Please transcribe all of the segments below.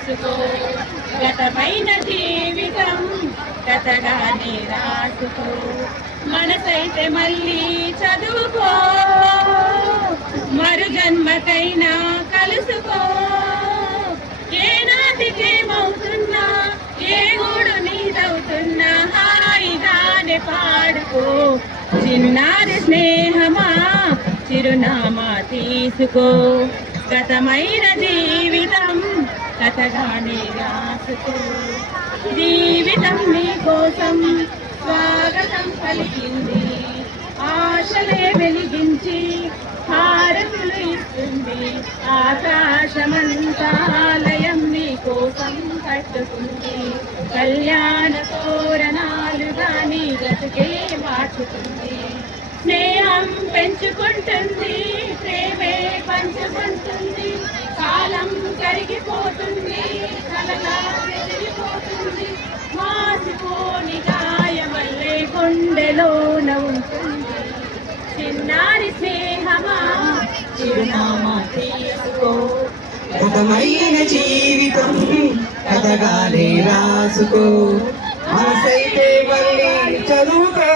చూసుకో గతమైన జీవితం గతగానే రాసుకో మనసైతే మళ్ళీ చదువుకో మరు జన్మకైనా కలుసుకో ఏనాటికేమవుతున్నా ఏ గూడు నీదవుతున్నా హాయిగానే పాడుకో చిన్నారి స్నేహమా చిరునామా తీసుకో గతమైన జీవితం కథగానే రాసుకో జీవితం నీ కోసం స్వాగతం పలికింది ఆశలే వెలిగించి హారతులు ఇస్తుంది ఆకాశమంతాలయం నీ కోసం కట్టుకుంది కళ్యాణ తోరణాలుగా నీ గతుకే మార్చుతుంది స్నేహం పెంచుకుంటుంది ప్రేమే పంచుకుంటుంది కాలం కరిగిపోతుంది కలగా చెదిరిపోతుంది మాసిపోని గాయమల్లే గుండెలోన ఉంటుంది చిన్నారి స్నేహమా చిరునామా తీసుకో గతమైన జీవితం కథగానే రాసుకో మనసైతే మళ్ళీ చదువుకో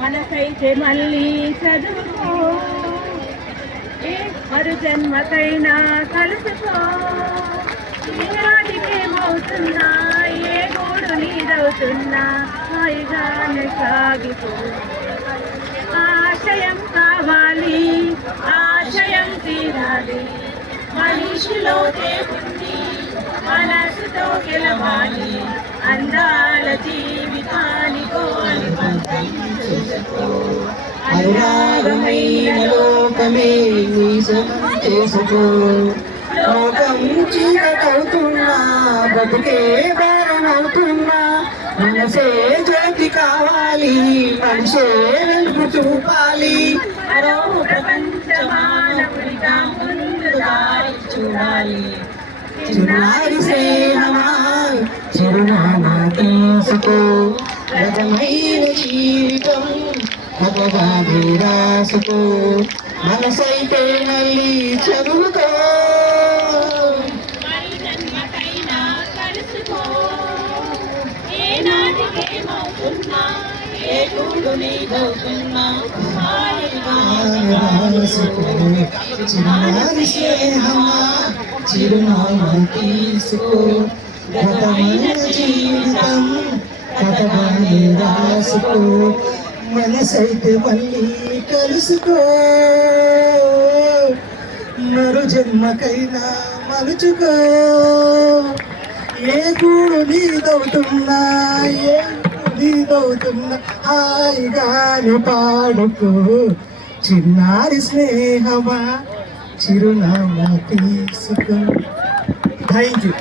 మనసైతే మళ్ళీ చదువుకో మరు జన్మకైనా కలుసుకో ఈనాటికేమవుతున్నా ఏ గూడు నీదవుతున్నా హాయిగానే సాగిపో ఆశయం కావాలి ఆశయం తీరాలి మనిషిలో దేవుణ్ణి మనసుతో గెలవాలి అందాల జీవితానికో అనురాగమైన లోకమే నీ సొంతం చేసుకో లోకం చీకటవుతున్నా బతుకే భారమవుతున్నా మనసే జ్యోతి కావాలి మనిషే వెలుగు చూపాలి మరో ప్రపంచ మానవుడిగా ముందు దారి చూడాలి చిన్నారి స్నేహమా చిరునామా తీసుకో గతమైన జీవితం కథగానే రాసుకో మనసైతే మళ్ళీ చదువుకో మరి జన్మకైనా కలుసుకో ఏనాటికేమవుతున్నా ఏ గూడు నీదవుతున్నా చిన్నారి స్నేహమా చిరునామా తీసుకో గతమైన జీవితం కథగానే రాసుకో మనసైతే మళ్ళీ కలుసుకో మరు జన్మకైనా మలుచుకో ఏ గూడు నీదవుతున్నా ఏ నీదవుతున్నా హాయిగానే పాడుకో చిన్నారి స్నేహమా చిరునామా తీసుకో థ్యాంక్ యూ